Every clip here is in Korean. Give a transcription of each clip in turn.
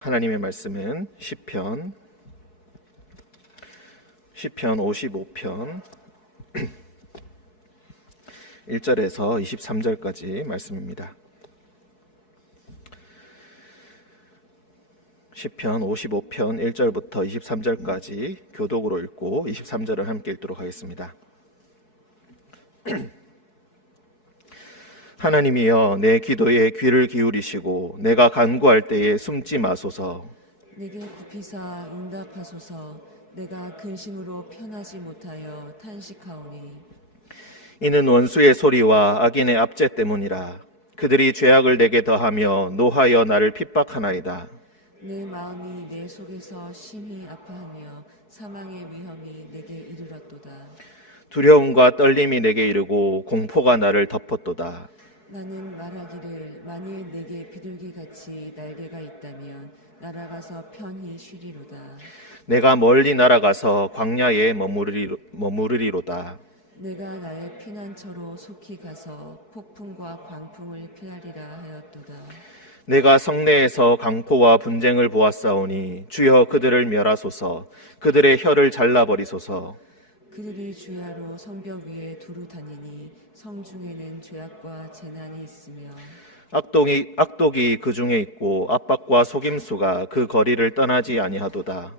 하나님의 말씀은 시편 55편 1절에서 23절까지 말씀입니다. 시편 55편 1절부터 23절까지 교독으로 읽고 23절을 함께 읽도록 하겠습니다. 하나님이여, 내 기도에 귀를 기울이시고 내가 간구할 때에 숨지 마소서. 내게 굽히사 응답하소서. 내가 근심으로 편하지 못하여 탄식하오니. 이는 원수의 소리와 악인의 압제 때문이라. 그들이 죄악을 내게 더하며 노하여 나를 핍박하나이다. 내 마음이 내 속에서 심히 아파하며 사망의 위험이 내게 이르렀도다. 두려움과 떨림이 내게 이르고 공포가 나를 덮었도다. 나는 말하기를 만일 내게 비둘기같이 날개가 있다면 날아가서 편히 쉬리로다. 내가 멀리 날아가서 광야에 머무르리로다. 내가 나의 피난처로 속히 가서 폭풍과 광풍을 피하리라 하였도다. 내가 성내에서 강포와 분쟁을 보았사오니 주여 그들을 멸하소서. 그들의 혀를 잘라버리소서. 그들이 주야로 성벽 위에 두루 다니니 성중에는 죄악과 재난이 있으며 악독이 그 중에 있고 압박과 속임수가 그 거리를 떠나지 아니하도다.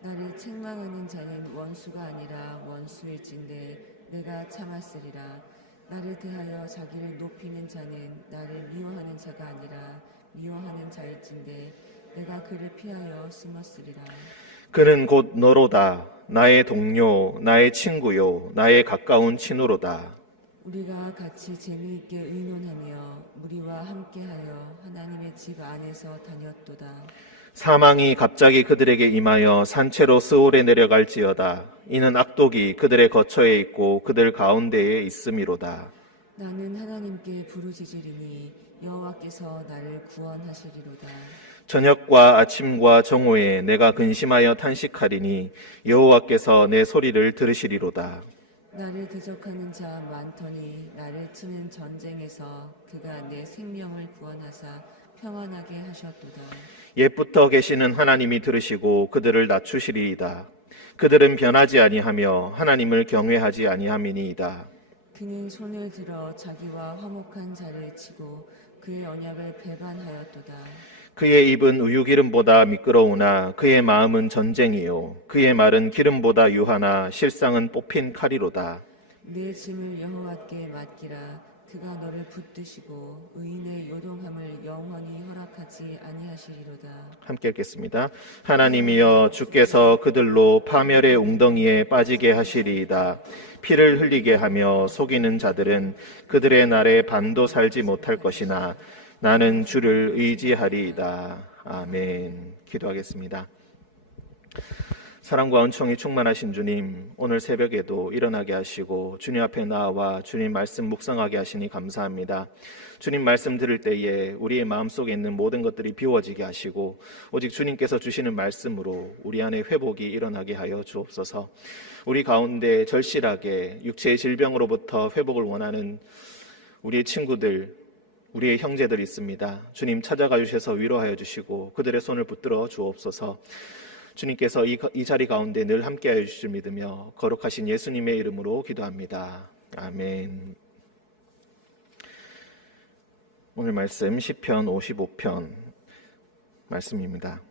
나를 책망하는 자는 원수가 아니라 원수일진데 내가 참았으리라. 나를 대하여 자기를 높이는 자는 나를 미워하는 자가 아니라 미워하는 자일진데 내가 그를 피하여 숨었으리라. 그는 곧 너로다. 나의 동료, 나의 친구요, 나의 가까운 친우로다. 우리가 같이 재미있게 의논하며 무리와 함께하여 하나님의 집 안에서 다녔도다. 사망이 갑자기 그들에게 임하여 산채로 스올에 내려갈지어다. 이는 악독이 그들의 거처에 있고 그들 가운데에 있음이로다. 나는 하나님께 부르짖으리니 여호와께서 나를 구원하시리로다. 저녁과 아침과 정오에 내가 근심하여 탄식하리니 여호와께서 내 소리를 들으시리로다. 나를 대적하는 자 많더니 나를 치는 전쟁에서 그가 내 생명을 구원하사 평안하게 하셨도다. 옛부터 계시는 하나님이 들으시고 그들을 낮추시리이다. 그들은 변하지 아니하며 하나님을 경외하지 아니함이니이다. 그는 손을 들어 자기와 화목한 자를 치고 그의 언약을 배반하였도다. 그의 입은 우유기름보다 미끄러우나 그의 마음은 전쟁이요 그의 말은 기름보다 유하나 실상은 뽑힌 칼이로다. 내 짐을 여호와께 맡기라. 그가 너를 붙드시고 의인의 요동함을 영원히 허락하지 아니하시리로다. 함께 읽겠습니다. 하나님이여, 주께서 그들로 파멸의 웅덩이에 빠지게 하시리이다. 피를 흘리게 하며 속이는 자들은 그들의 날에 반도 살지 못할 것이나 나는 주를 의지하리이다. 아멘. 기도하겠습니다. 사랑과 은총이 충만하신 주님, 오늘 새벽에도 일어나게 하시고 주님 앞에 나와 주님 말씀 묵상하게 하시니 감사합니다. 주님 말씀 들을 때에 우리의 마음속에 있는 모든 것들이 비워지게 하시고 오직 주님께서 주시는 말씀으로 우리 안에 회복이 일어나게 하여 주옵소서. 우리 가운데 절실하게 육체의 질병으로부터 회복을 원하는 우리의 친구들, 우리의 형제들이 있습니다. 주님 찾아가 주셔서 위로하여 주시고 그들의 손을 붙들어 주옵소서. 주님께서 이 자리 가운데 늘 함께하여 주실 믿으며 거룩하신 예수님의 이름으로 기도합니다. 아멘. 오늘 말씀 시편 55편 말씀입니다.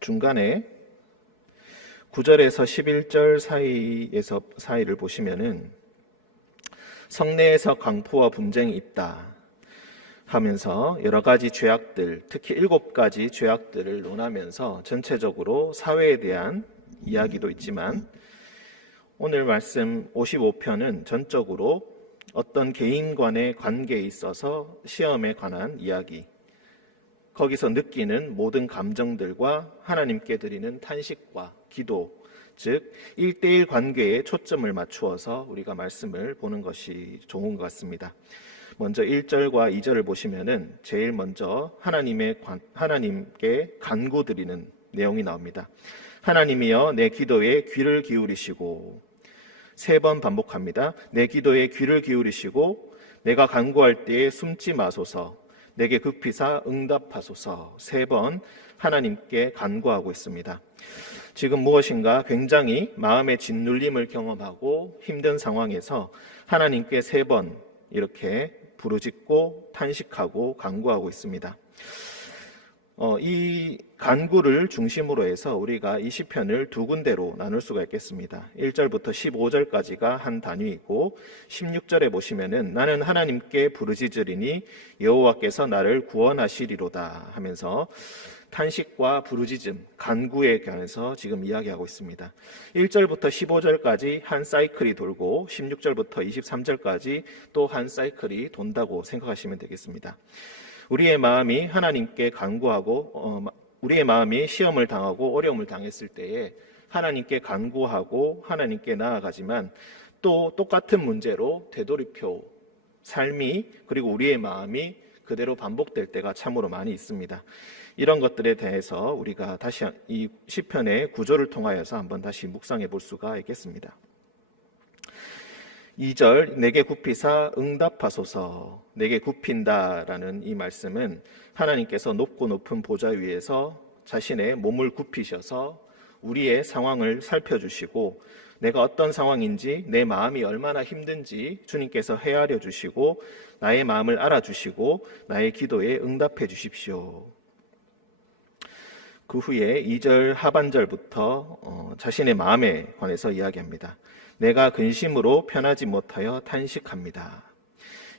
중간에 9절에서 11절 사이를 보시면은 성내에서 강포와 분쟁이 있다 하면서 여러 가지 죄악들, 특히 7가지 죄악들을 논하면서 전체적으로 사회에 대한 이야기도 있지만 오늘 말씀 55편은 전적으로 어떤 개인 간의 관계에 있어서 시험에 관한 이야기, 거기서 느끼는 모든 감정들과 하나님께 드리는 탄식과 기도, 즉 1대1 관계에 초점을 맞추어서 우리가 말씀을 보는 것이 좋은 것 같습니다. 먼저 1절과 2절을 보시면은 제일 먼저 하나님께 간구드리는 내용이 나옵니다. 하나님이여, 내 기도에 귀를 기울이시고, 3번 반복합니다. 내 기도에 귀를 기울이시고 내가 간구할 때에 숨지 마소서. 내게 급히사 응답하소서 3번 하나님께 간구하고 있습니다. 지금 무엇인가 굉장히 마음의 짓눌림을 경험하고 힘든 상황에서 하나님께 3번 이렇게 부르짖고 탄식하고 간구하고 있습니다. 이 간구를 중심으로 해서 우리가 이 시편을 2군데로 나눌 수가 있겠습니다. 1절부터 15절까지가 한 단위이고 16절에 보시면은 나는 하나님께 부르짖으리니 여호와께서 나를 구원하시리로다 하면서 탄식과 부르짖음, 간구에 관해서 지금 이야기하고 있습니다. 1절부터 15절까지 한 사이클이 돌고 16절부터 23절까지 또 한 사이클이 돈다고 생각하시면 되겠습니다. 우리의 마음이 하나님께 간구하고 우리의 마음이 시험을 당하고 어려움을 당했을 때에 하나님께 간구하고 하나님께 나아가지만 또 똑같은 문제로 되돌이표 삶이 그리고 우리의 마음이 그대로 반복될 때가 참으로 많이 있습니다. 이런 것들에 대해서 우리가 다시 이 시편의 구조를 통하여서 한번 다시 묵상해 볼 수가 있겠습니다. 2절 내게 굽히사 응답하소서. 내게 굽힌다라는 이 말씀은 하나님께서 높고 높은 보좌 위에서 자신의 몸을 굽히셔서 우리의 상황을 살펴주시고 내가 어떤 상황인지 내 마음이 얼마나 힘든지 주님께서 헤아려 주시고 나의 마음을 알아주시고 나의 기도에 응답해 주십시오. 그 후에 2절 하반절부터 자신의 마음에 관해서 이야기합니다. 내가 근심으로 편하지 못하여 탄식합니다.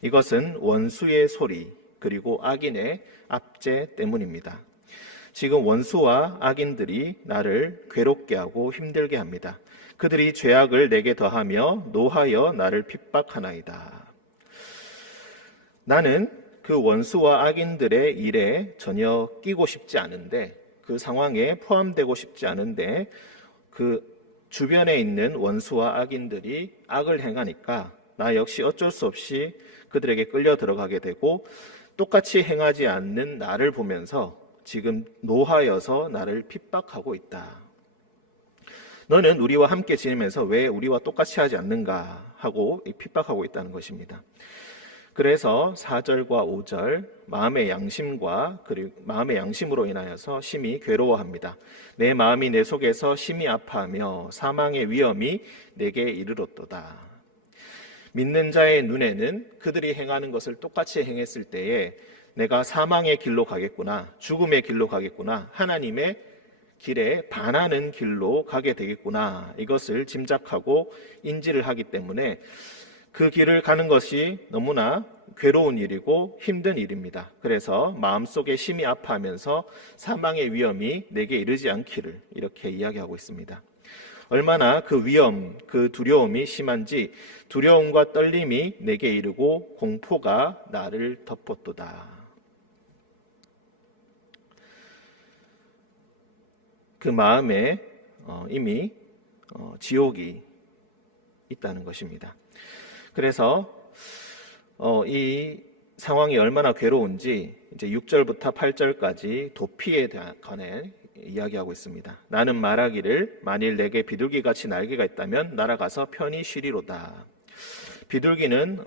이것은 원수의 소리 그리고 악인의 압제 때문입니다. 지금 원수와 악인들이 나를 괴롭게 하고 힘들게 합니다. 그들이 죄악을 내게 더하며 노하여 나를 핍박하나이다. 나는 그 원수와 악인들의 일에 전혀 끼고 싶지 않은데 그 상황에 포함되고 싶지 않은데 그 주변에 있는 원수와 악인들이 악을 행하니까 나 역시 어쩔 수 없이 그들에게 끌려 들어가게 되고 똑같이 행하지 않는 나를 보면서 지금 노하여서 나를 핍박하고 있다. 너는 우리와 함께 지내면서 왜 우리와 똑같이 하지 않는가 하고 핍박하고 있다는 것입니다. 그래서 4절과 5절 마음의 양심과 그리고 마음의 양심으로 인하여서 심히 괴로워합니다. 내 마음이 내 속에서 심히 아파하며 사망의 위험이 내게 이르렀도다. 믿는 자의 눈에는 그들이 행하는 것을 똑같이 행했을 때에 내가 사망의 길로 가겠구나, 죽음의 길로 가겠구나, 하나님의 길에 반하는 길로 가게 되겠구나, 이것을 짐작하고 인지를 하기 때문에 그 길을 가는 것이 너무나 괴로운 일이고 힘든 일입니다. 그래서 마음속에 심히 아파하면서 사망의 위험이 내게 이르지 않기를 이렇게 이야기하고 있습니다. 얼마나 그 위험, 그 두려움이 심한지 두려움과 떨림이 내게 이르고 공포가 나를 덮었도다. 그 마음에 이미 지옥이 있다는 것입니다. 그래서 이 상황이 얼마나 괴로운지 이제 6절부터 8절까지 도피에 관해 이야기하고 있습니다. 나는 말하기를 만일 내게 비둘기같이 날개가 있다면 날아가서 편히 쉬리로다. 비둘기는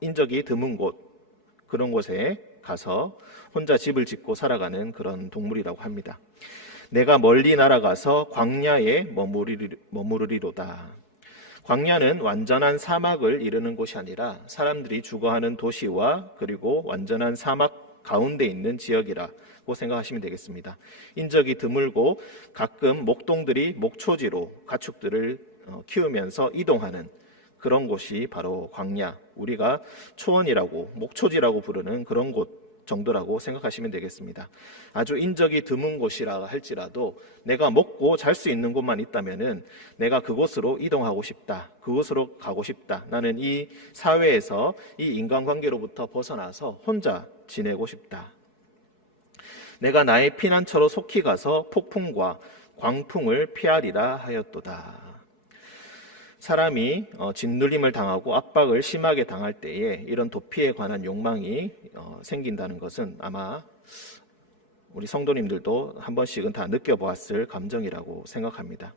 인적이 드문 곳 그런 곳에 가서 혼자 집을 짓고 살아가는 그런 동물이라고 합니다. 내가 멀리 날아가서 광야에 머무르리로다. 광야는 완전한 사막을 이루는 곳이 아니라 사람들이 주거하는 도시와 그리고 완전한 사막 가운데 있는 지역이라고 생각하시면 되겠습니다. 인적이 드물고 가끔 목동들이 목초지로 가축들을 키우면서 이동하는 그런 곳이 바로 광야, 우리가 초원이라고 목초지라고 부르는 그런 곳 정도라고 생각하시면 되겠습니다. 아주 인적이 드문 곳이라 할지라도 내가 먹고 잘 수 있는 곳만 있다면은 내가 그곳으로 이동하고 싶다. 그곳으로 가고 싶다. 나는 이 사회에서 이 인간관계로부터 벗어나서 혼자 지내고 싶다. 내가 나의 피난처로 속히 가서 폭풍과 광풍을 피하리라 하였도다. 사람이 짓눌림을 당하고 압박을 심하게 당할 때에 이런 도피에 관한 욕망이 생긴다는 것은 아마 우리 성도님들도 한 번씩은 다 느껴보았을 감정이라고 생각합니다.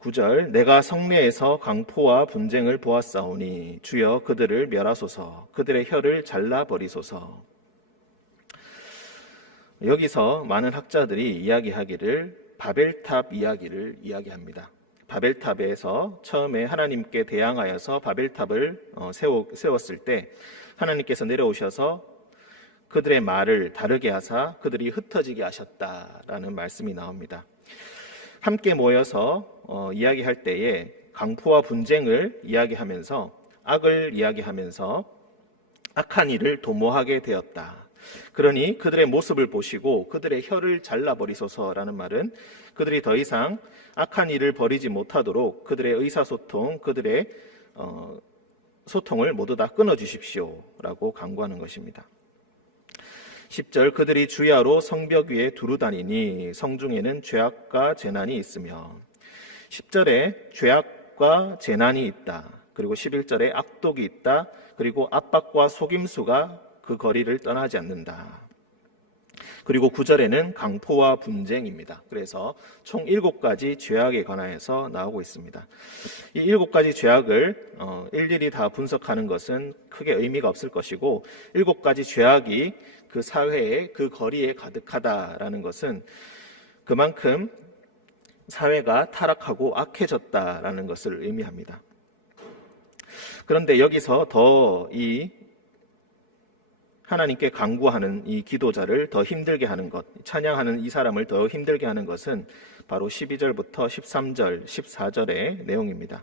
9절 내가 성내에서 강포와 분쟁을 보았사오니 주여 그들을 멸하소서 그들의 혀를 잘라버리소서. 여기서 많은 학자들이 이야기하기를 바벨탑 이야기를 이야기합니다. 바벨탑에서 처음에 하나님께 대항하여서 바벨탑을 세웠을 때 하나님께서 내려오셔서 그들의 말을 다르게 하사 그들이 흩어지게 하셨다라는 말씀이 나옵니다. 함께 모여서 이야기할 때에 강포와 분쟁을 이야기하면서 악을 이야기하면서 악한 일을 도모하게 되었다. 그러니 그들의 모습을 보시고 그들의 혀를 잘라버리소서라는 말은 그들이 더 이상 악한 일을 벌이지 못하도록 그들의 의사소통, 그들의 소통을 모두 다 끊어주십시오라고 강구하는 것입니다. 10절 그들이 주야로 성벽 위에 두루 다니니 성중에는 죄악과 재난이 있으며 10절에 죄악과 재난이 있다. 그리고 11절에 악독이 있다. 그리고 압박과 속임수가 그 거리를 떠나지 않는다. 그리고 9절에는 강포와 분쟁입니다. 그래서 총 7가지 죄악에 관하여서 나오고 있습니다. 이 7가지 죄악을 일일이 다 분석하는 것은 크게 의미가 없을 것이고 7가지 죄악이 그 사회에 그 거리에 가득하다라는 것은 그만큼 사회가 타락하고 악해졌다라는 것을 의미합니다. 그런데 여기서 더 이 하나님께 간구하는 이 기도자를 더 힘들게 하는 것, 찬양하는 이 사람을 더 힘들게 하는 것은 바로 12절부터 13절, 14절의 내용입니다.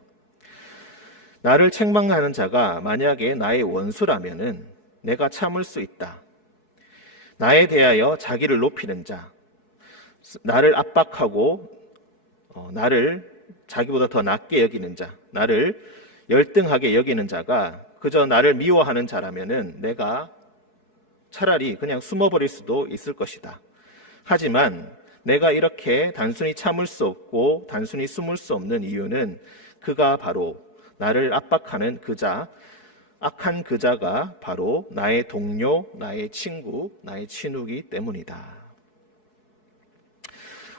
나를 책망하는 자가 만약에 나의 원수라면은 내가 참을 수 있다. 나에 대하여 자기를 높이는 자, 나를 압박하고 나를 자기보다 더 낮게 여기는 자, 나를 열등하게 여기는 자가 그저 나를 미워하는 자라면은 내가 차라리 그냥 숨어버릴 수도 있을 것이다. 하지만 내가 이렇게 단순히 참을 수 없고 단순히 숨을 수 없는 이유는 그가 바로 나를 압박하는 그자, 악한 그자가 바로 나의 동료, 나의 친구, 나의 친구이기 때문이다.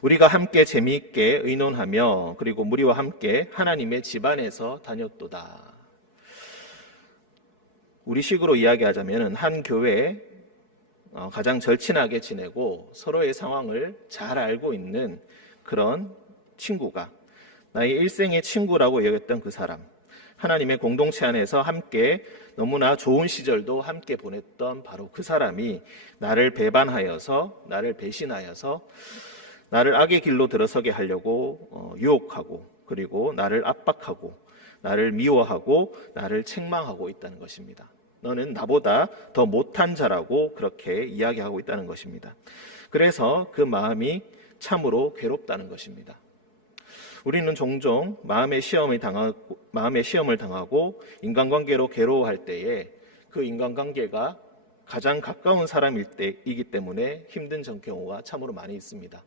우리가 함께 재미있게 의논하며 그리고 무리와 함께 하나님의 집안에서 다녔도다. 우리식으로 이야기하자면 한 교회에 가장 절친하게 지내고 서로의 상황을 잘 알고 있는 그런 친구가 나의 일생의 친구라고 여겼던 그 사람, 하나님의 공동체 안에서 함께 너무나 좋은 시절도 함께 보냈던 바로 그 사람이 나를 배반하여서 나를 배신하여서 나를 악의 길로 들어서게 하려고 유혹하고 그리고 나를 압박하고 나를 미워하고 나를 책망하고 있다는 것입니다. 너는 나보다 더 못한 자라고 그렇게 이야기하고 있다는 것입니다. 그래서 그 마음이 참으로 괴롭다는 것입니다. 우리는 종종 마음의 시험을 당하고 인간관계로 괴로워할 때에 그 인간관계가 가장 가까운 사람일 때이기 때문에 힘든 경우가 참으로 많이 있습니다.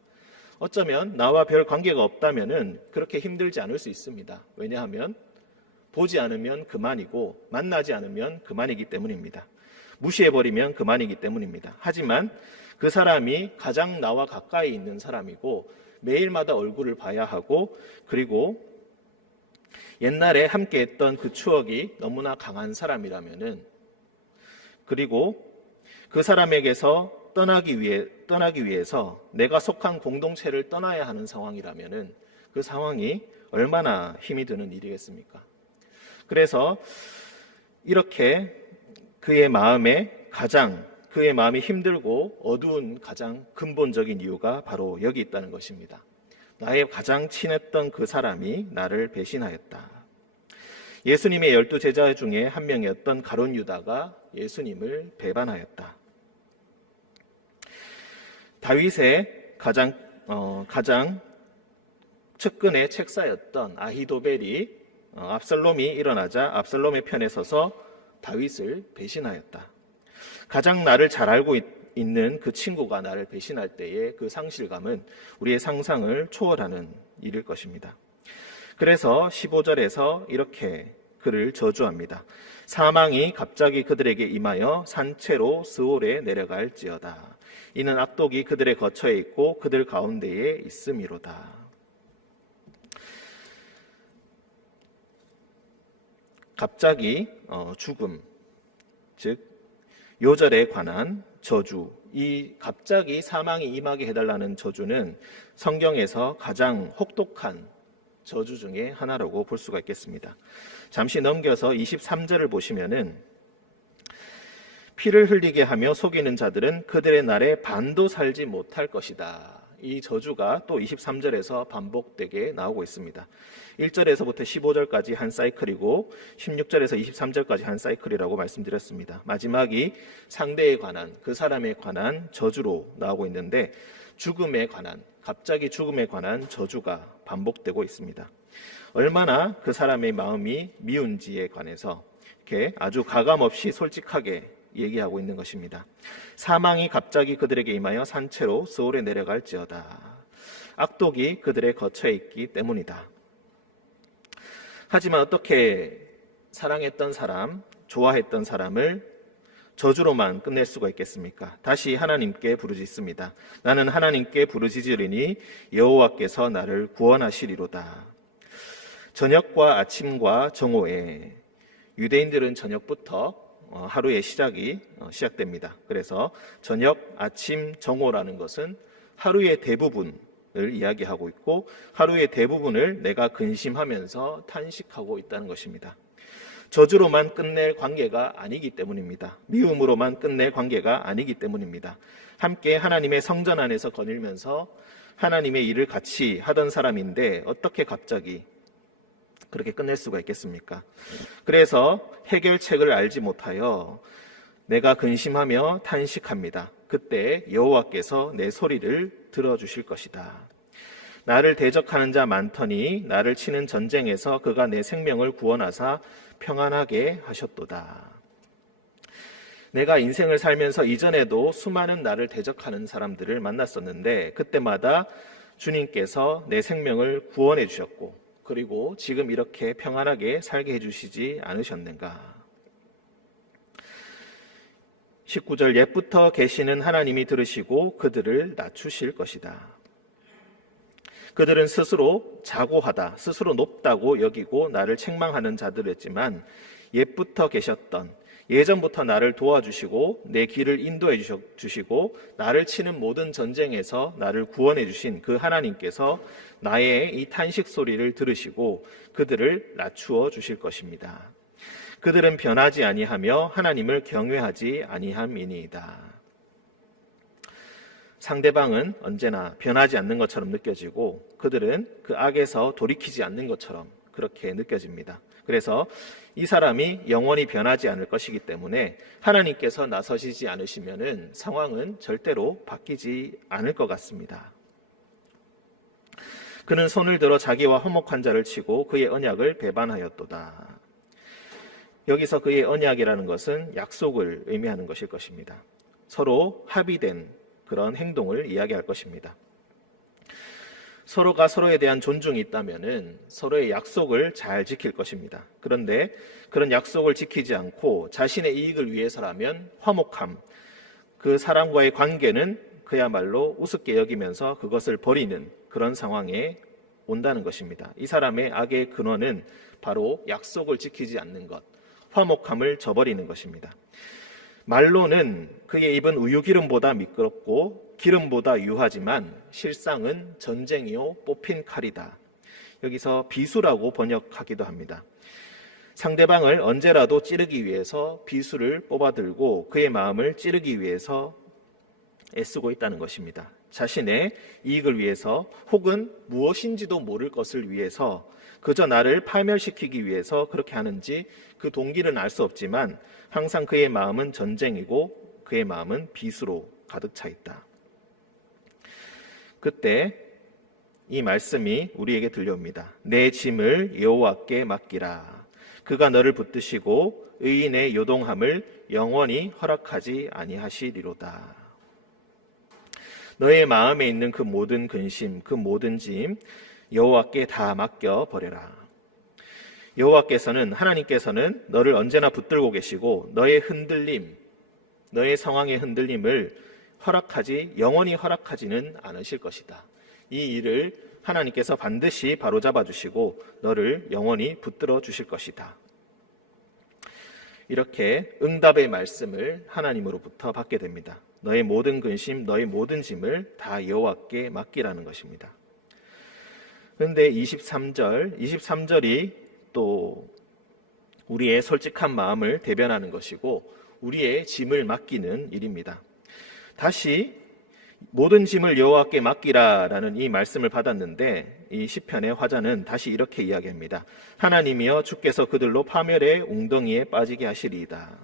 어쩌면 나와 별 관계가 없다면은 그렇게 힘들지 않을 수 있습니다. 왜냐하면 보지 않으면 그만이고 만나지 않으면 그만이기 때문입니다. 무시해버리면 그만이기 때문입니다. 하지만 그 사람이 가장 나와 가까이 있는 사람이고 매일마다 얼굴을 봐야 하고 그리고 옛날에 함께했던 그 추억이 너무나 강한 사람이라면은 그리고 그 사람에게서 떠나기 위해서 내가 속한 공동체를 떠나야 하는 상황이라면은 그 상황이 얼마나 힘이 드는 일이겠습니까? 그래서 이렇게 그의 마음이 힘들고 어두운 가장 근본적인 이유가 바로 여기 있다는 것입니다. 나의 가장 친했던 그 사람이 나를 배신하였다. 예수님의 12제자 중에 한 명이었던 가룟 유다가 예수님을 배반하였다. 다윗의 가장 측근의 책사였던 아히도벨이 압살롬이 일어나자 압살롬의 편에 서서 다윗을 배신하였다. 가장 나를 잘 알고 있는 그 친구가 나를 배신할 때의 그 상실감은 우리의 상상을 초월하는 일일 것입니다. 그래서 15절에서 이렇게 그를 저주합니다. 사망이 갑자기 그들에게 임하여 산채로 스올에 내려갈지어다. 이는 악독이 그들의 거처에 있고 그들 가운데에 있음이로다. 갑자기 죽음, 즉 요절에 관한 저주, 이 갑자기 사망이 임하게 해달라는 저주는 성경에서 가장 혹독한 저주 중에 하나라고 볼 수가 있겠습니다. 잠시 넘겨서 23절을 보시면은 피를 흘리게 하며 속이는 자들은 그들의 날에 반도 살지 못할 것이다. 이 저주가 또 23절에서 반복되게 나오고 있습니다. 1절에서부터 15절까지 한 사이클이고 16절에서 23절까지 한 사이클이라고 말씀드렸습니다. 마지막이 상대에 관한, 그 사람에 관한 저주로 나오고 있는데 죽음에 관한, 갑자기 죽음에 관한 저주가 반복되고 있습니다. 얼마나 그 사람의 마음이 미운지에 관해서 이렇게 아주 가감없이 솔직하게 얘기하고 있는 것입니다. 사망이 갑자기 그들에게 임하여 산채로 스올에 내려갈지어다. 악독이 그들의 거처에 있기 때문이다. 하지만 어떻게 사랑했던 사람, 좋아했던 사람을 저주로만 끝낼 수가 있겠습니까? 다시 하나님께 부르짖습니다. 나는 하나님께 부르짖으리니 여호와께서 나를 구원하시리로다. 저녁과 아침과 정오에, 유대인들은 저녁부터 하루의 시작이 시작됩니다. 그래서 저녁, 아침, 정오라는 것은 하루의 대부분을 이야기하고 있고 하루의 대부분을 내가 근심하면서 탄식하고 있다는 것입니다. 저주로만 끝낼 관계가 아니기 때문입니다. 미움으로만 끝낼 관계가 아니기 때문입니다. 함께 하나님의 성전 안에서 거닐면서 하나님의 일을 같이 하던 사람인데 어떻게 갑자기 그렇게 끝낼 수가 있겠습니까? 그래서 해결책을 알지 못하여 내가 근심하며 탄식합니다. 그때 여호와께서 내 소리를 들어주실 것이다. 나를 대적하는 자 많더니 나를 치는 전쟁에서 그가 내 생명을 구원하사 평안하게 하셨도다. 내가 인생을 살면서 이전에도 수많은 나를 대적하는 사람들을 만났었는데 그때마다 주님께서 내 생명을 구원해 주셨고 그리고 지금 이렇게 평안하게 살게 해주시지 않으셨는가? 19절 옛부터 계시는 하나님이 들으시고 그들을 낮추실 것이다. 그들은 스스로 자고하다, 스스로 높다고 여기고 나를 책망하는 자들이었지만 옛부터 계셨던, 예전부터 나를 도와주시고 내 길을 인도해 주시고 나를 치는 모든 전쟁에서 나를 구원해 주신 그 하나님께서 나의 이 탄식 소리를 들으시고 그들을 낮추어 주실 것입니다. 그들은 변하지 아니하며 하나님을 경외하지 아니함이니이다. 상대방은 언제나 변하지 않는 것처럼 느껴지고 그들은 그 악에서 돌이키지 않는 것처럼 그렇게 느껴집니다. 그래서 이 사람이 영원히 변하지 않을 것이기 때문에 하나님께서 나서시지 않으시면은 상황은 절대로 바뀌지 않을 것 같습니다. 그는 손을 들어 자기와 화목한 자를 치고 그의 언약을 배반하였도다. 여기서 그의 언약이라는 것은 약속을 의미하는 것일 것입니다. 서로 합의된 그런 행동을 이야기할 것입니다. 서로가 서로에 대한 존중이 있다면은 서로의 약속을 잘 지킬 것입니다. 그런데 그런 약속을 지키지 않고 자신의 이익을 위해서라면 화목함, 그 사람과의 관계는 그야말로 우습게 여기면서 그것을 버리는 그런 상황에 온다는 것입니다. 이 사람의 악의 근원은 바로 약속을 지키지 않는 것, 화목함을 저버리는 것입니다. 말로는 그의 입은 우유기름보다 미끄럽고 기름보다 유하지만 실상은 전쟁이요 뽑힌 칼이다. 여기서 비수라고 번역하기도 합니다. 상대방을 언제라도 찌르기 위해서 비수를 뽑아들고 그의 마음을 찌르기 위해서 애쓰고 있다는 것입니다. 자신의 이익을 위해서 혹은 무엇인지도 모를 것을 위해서 그저 나를 파멸시키기 위해서 그렇게 하는지 그 동기는 알 수 없지만 항상 그의 마음은 전쟁이고 그의 마음은 비수로 가득 차 있다. 그때 이 말씀이 우리에게 들려옵니다. 내 짐을 여호와께 맡기라. 그가 너를 붙드시고 의인의 요동함을 영원히 허락하지 아니하시리로다. 너의 마음에 있는 그 모든 근심, 그 모든 짐 여호와께 다 맡겨 버려라. 여호와께서는, 하나님께서는 너를 언제나 붙들고 계시고 너의 흔들림, 너의 상황의 흔들림을 영원히 허락하지는 않으실 것이다. 이 일을 하나님께서 반드시 바로잡아 주시고 너를 영원히 붙들어 주실 것이다. 이렇게 응답의 말씀을 하나님으로부터 받게 됩니다. 너의 모든 근심, 너의 모든 짐을 다 여호와께 맡기라는 것입니다. 그런데 23절이 또 우리의 솔직한 마음을 대변하는 것이고 우리의 짐을 맡기는 일입니다. 다시 모든 짐을 여호와께 맡기라라는 이 말씀을 받았는데 이 시편의 화자는 다시 이렇게 이야기합니다. 하나님이여 주께서 그들로 파멸의 웅덩이에 빠지게 하시리이다.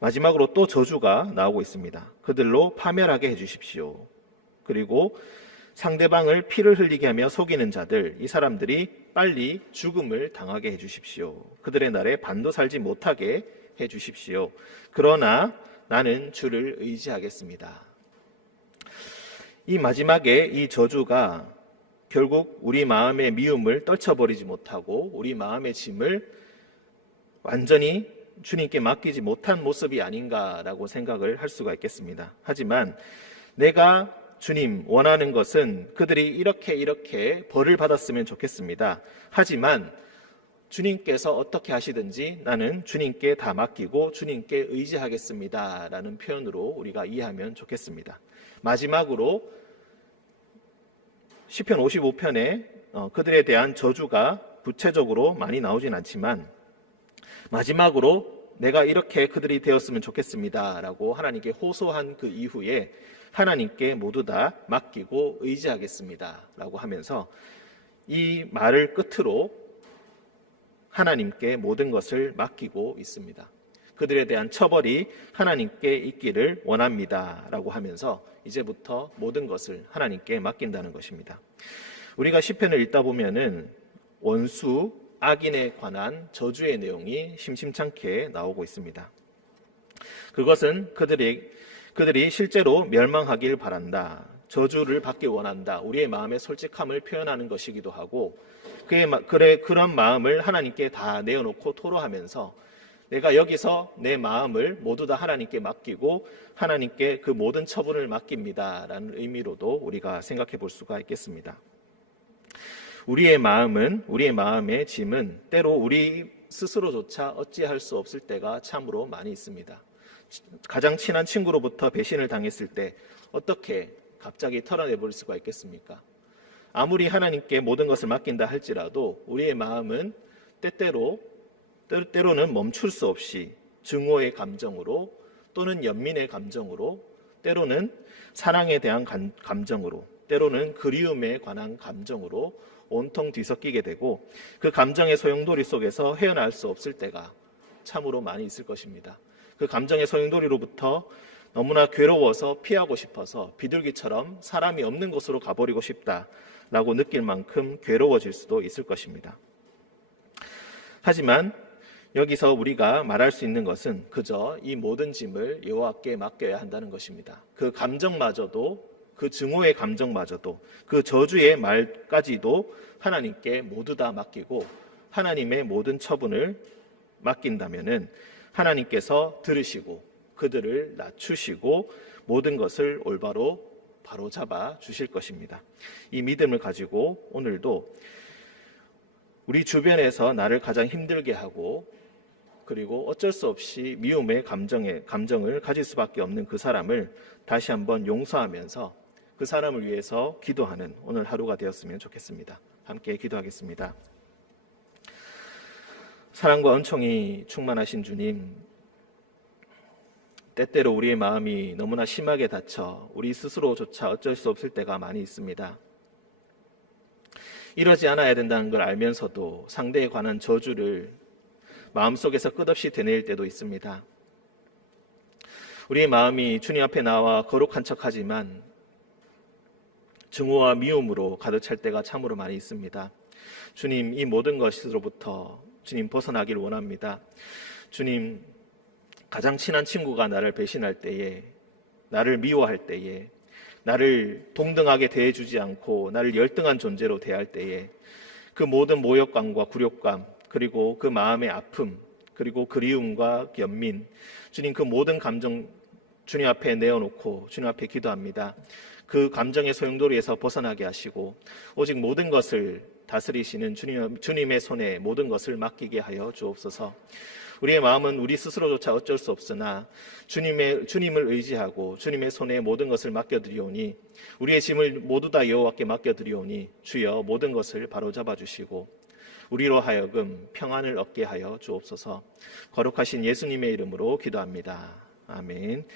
마지막으로 또 저주가 나오고 있습니다. 그들로 파멸하게 해주십시오. 그리고 상대방을 피를 흘리게 하며 속이는 자들, 이 사람들이 빨리 죽음을 당하게 해주십시오. 그들의 날에 반도 살지 못하게 해주십시오. 그러나 나는 주를 의지하겠습니다. 이 마지막에 이 저주가 결국 우리 마음의 미움을 떨쳐버리지 못하고 우리 마음의 짐을 완전히 주님께 맡기지 못한 모습이 아닌가라고 생각을 할 수가 있겠습니다. 하지만 내가 주님 원하는 것은 그들이 이렇게 벌을 받았으면 좋겠습니다. 하지만 주님께서 어떻게 하시든지 나는 주님께 다 맡기고 주님께 의지하겠습니다 라는 표현으로 우리가 이해하면 좋겠습니다. 마지막으로 시편 55편에 그들에 대한 저주가 구체적으로 많이 나오진 않지만 마지막으로 내가 이렇게 그들이 되었으면 좋겠습니다 라고 하나님께 호소한 그 이후에 하나님께 모두 다 맡기고 의지하겠습니다 라고 하면서 이 말을 끝으로 하나님께 모든 것을 맡기고 있습니다. 그들에 대한 처벌이 하나님께 있기를 원합니다 라고 하면서 이제부터 모든 것을 하나님께 맡긴다는 것입니다. 우리가 시편을 읽다 보면은 원수, 악인에 관한 저주의 내용이 심심찮게 나오고 있습니다. 그것은 그들이 실제로 멸망하길 바란다, 저주를 받길 원한다, 우리의 마음의 솔직함을 표현하는 것이기도 하고 그런 마음을 하나님께 다 내어놓고 토로하면서 내가 여기서 내 마음을 모두 다 하나님께 맡기고 하나님께 그 모든 처분을 맡깁니다 라는 의미로도 우리가 생각해 볼 수가 있겠습니다. 우리의 마음의 짐은 때로 우리 스스로조차 어찌할 수 없을 때가 참으로 많이 있습니다. 가장 친한 친구로부터 배신을 당했을 때 어떻게 갑자기 털어내버릴 수가 있겠습니까? 아무리 하나님께 모든 것을 맡긴다 할지라도 우리의 마음은 때로는 멈출 수 없이 증오의 감정으로 또는 연민의 감정으로 때로는 사랑에 대한 감정으로 때로는 그리움에 관한 감정으로 온통 뒤섞이게 되고 그 감정의 소용돌이 속에서 헤어날 수 없을 때가 참으로 많이 있을 것입니다. 그 감정의 소용돌이로부터 너무나 괴로워서 피하고 싶어서 비둘기처럼 사람이 없는 곳으로 가버리고 싶다라고 느낄 만큼 괴로워질 수도 있을 것입니다. 하지만 여기서 우리가 말할 수 있는 것은 그저 이 모든 짐을 여호와께 맡겨야 한다는 것입니다. 그 감정마저도, 그 증오의 감정마저도, 그 저주의 말까지도 하나님께 모두 다 맡기고 하나님의 모든 처분을 맡긴다면은 하나님께서 들으시고 그들을 낮추시고 모든 것을 올바로 바로잡아 주실 것입니다. 이 믿음을 가지고 오늘도 우리 주변에서 나를 가장 힘들게 하고 그리고 어쩔 수 없이 미움의 감정을 가질 수밖에 없는 그 사람을 다시 한번 용서하면서 그 사람을 위해서 기도하는 오늘 하루가 되었으면 좋겠습니다. 함께 기도하겠습니다. 사랑과 은총이 충만하신 주님, 때때로 우리의 마음이 너무나 심하게 다쳐 우리 스스로조차 어쩔 수 없을 때가 많이 있습니다. 이러지 않아야 된다는 걸 알면서도 상대에 관한 저주를 마음속에서 끝없이 되뇌일 때도 있습니다. 우리의 마음이 주님 앞에 나와 거룩한 척하지만 증오와 미움으로 가득 찰 때가 참으로 많이 있습니다. 주님, 이 모든 것으로부터 주님 벗어나길 원합니다. 주님, 가장 친한 친구가 나를 배신할 때에, 나를 미워할 때에, 나를 동등하게 대해주지 않고 나를 열등한 존재로 대할 때에 그 모든 모욕감과 굴욕감, 그리고 그 마음의 아픔, 그리고 그리움과 연민, 주님 그 모든 감정 주님 앞에 내어놓고 주님 앞에 기도합니다. 그 감정의 소용돌이에서 벗어나게 하시고 오직 모든 것을 다스리시는 주님의 손에 모든 것을 맡기게 하여 주옵소서. 우리의 마음은 우리 스스로조차 어쩔 수 없으나 주님을 의지하고 주님의 손에 모든 것을 맡겨드리오니 우리의 짐을 모두 다 여호와께 맡겨드리오니 주여 모든 것을 바로잡아 주시고 우리로 하여금 평안을 얻게 하여 주옵소서. 거룩하신 예수님의 이름으로 기도합니다. 아멘.